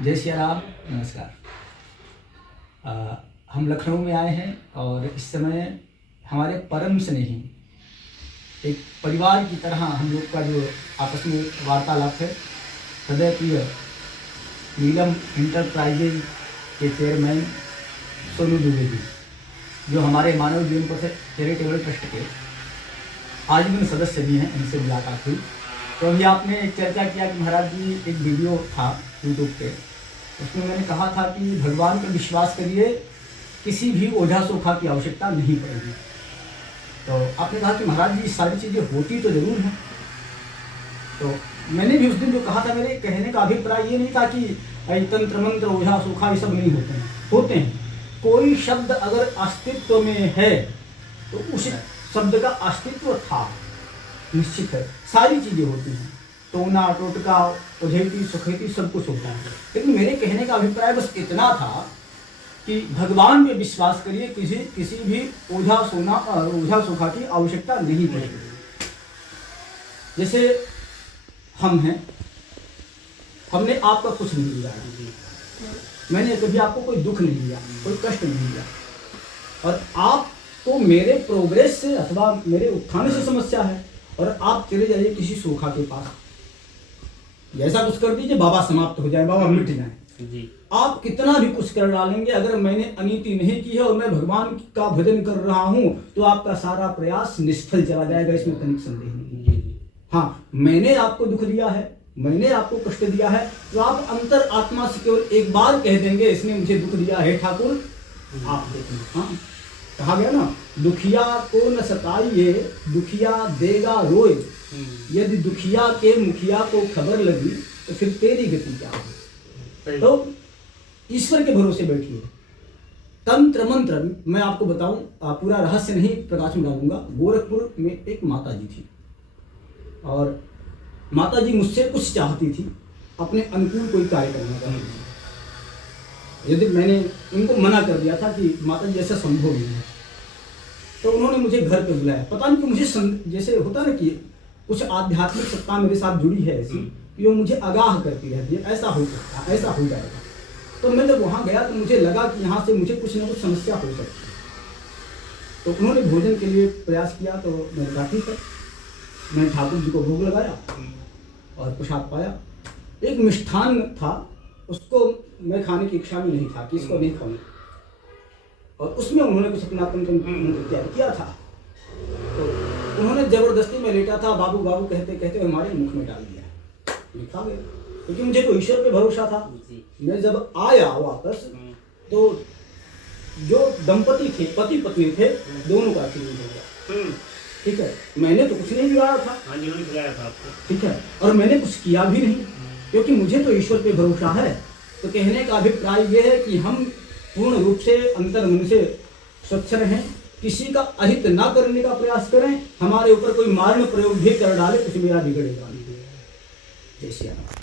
जय श्री राम, नमस्कार। हम लखनऊ में आए हैं और इस समय हमारे परम स्नेही एक परिवार की तरह हम लोग का जो आपस में वार्तालाप है, हृदय प्रिय नीलम इंटरप्राइजेज के चेयरमैन सोनू दुबे जी, जो हमारे मानव जीवन पथ चैरिटेबल ट्रस्ट के आजीवन सदस्य भी हैं, उनसे मुलाकात हुई। तो अभी आपने एक चर्चा किया कि महाराज जी एक वीडियो था यूट्यूब पे, उसमें मैंने कहा था कि भगवान पर विश्वास करिए, किसी भी ओझा सोखा की आवश्यकता नहीं पड़ेगी। तो आपने कहा कि महाराज जी सारी चीज़ें होती तो ज़रूर हैं। तो मैंने भी उस दिन जो कहा था, मेरे कहने का अभिप्राय ये नहीं था कि तंत्र मंत्र ओझा सोखा ये सब नहीं होते हैं, होते हैं। कोई शब्द अगर अस्तित्व में है तो उस शब्द का अस्तित्व था, निश्चित है। सारी चीज़ें होती हैं, टोना टोटका ओझेती सुखेती सब कुछ होता है। लेकिन मेरे कहने का अभिप्राय बस इतना था कि भगवान पे विश्वास करिए, किसी भी ओझा सोखा की आवश्यकता नहीं पड़ेगी। जैसे हम हैं, हमने आपका कुछ नहीं लिया, मैंने कभी आपको कोई दुख नहीं दिया, कोई कष्ट नहीं दिया, और आपको मेरे प्रोग्रेस से अथवा मेरे उत्थान से समस्या है और आप चले जाइए किसी सोखा के पास, ऐसा कुछ कर दीजिए बाबा समाप्त हो जाए, बाबा मिट जाए जी। आप कितना भी कुछ कर डालेंगे, अगर मैंने अनीति नहीं की है और मैं भगवान का भजन कर रहा हूं तो आपका सारा प्रयास निष्फल चला जाएगा, इसमें तनिक संदेह नहीं। हाँ, मैंने आपको दुख दिया है, मैंने आपको कष्ट दिया है, तो आप अंतर आत्मा से केवल एक बार कह देंगे इसने मुझे दुख दिया है ठाकुर, आप देखेंगे। हाँ, कहा गया ना, दुखिया को न सताइए, दुखिया देगा रोए, यदि दुखिया के मुखिया को खबर लगी तो फिर तेरी गति क्या होगी। तो ईश्वर के भरोसे बैठिए। तंत्र मंत्र मैं आपको बताऊं, पूरा रहस्य नहीं प्रकाश में डालूंगा। गोरखपुर में एक माता जी थी और माता जी मुझसे कुछ चाहती थी, अपने अनुकूल कोई कार्य करना चाहती थी। यदि मैंने उनको मना कर दिया था कि माता जी ऐसा संभव नहीं है, तो उन्होंने मुझे घर पे बुलाया। पता नहीं कि मुझे जैसे होता ना कि कुछ आध्यात्मिक सत्ता मेरे साथ जुड़ी है ऐसी कि वो मुझे आगाह करती रहती है, ऐसा हो सकता है, ऐसा हो जाएगा। तो मैं जब वहाँ गया तो मुझे लगा कि यहाँ से मुझे कुछ ना कुछ समस्या हो सकती है। तो उन्होंने भोजन के लिए प्रयास किया, तो मैंने कहा ठीक है। मैंने ठाकुर जी को भोग लगाया और प्रसाद पाया। एक मिष्ठान था, उसको मैं खाने की इच्छा में नहीं था कि इसको नहीं खाऊंगा, और उसमें उन्होंने कुछ अपना त्याग किया था। तो उन्होंने जबरदस्ती में लेटा था, बाबू बाबू कहते कहते हमारे मुख में डाल दिया, मैं खा गया, क्योंकि मुझे तो ईश्वर पे भरोसा था। मैं जब आया वापस तो जो दंपति थे, पति पत्नी थे, दोनों का एक्सीडेंट हो गया। ठीक है, मैंने तो कुछ नहीं बिगाड़ा था, ठीक है, और मैंने कुछ किया भी नहीं, क्योंकि मुझे तो ईश्वर पे भरोसा है। तो कहने का अभिप्राय यह है कि हम पूर्ण रूप से अंतर मन से स्वच्छ रहें, किसी का अहित ना करने का प्रयास करें। हमारे ऊपर कोई मारण प्रयोग भी कर डाले कुछ मेरा बिगड़ेगा नहीं। जय श्री राम।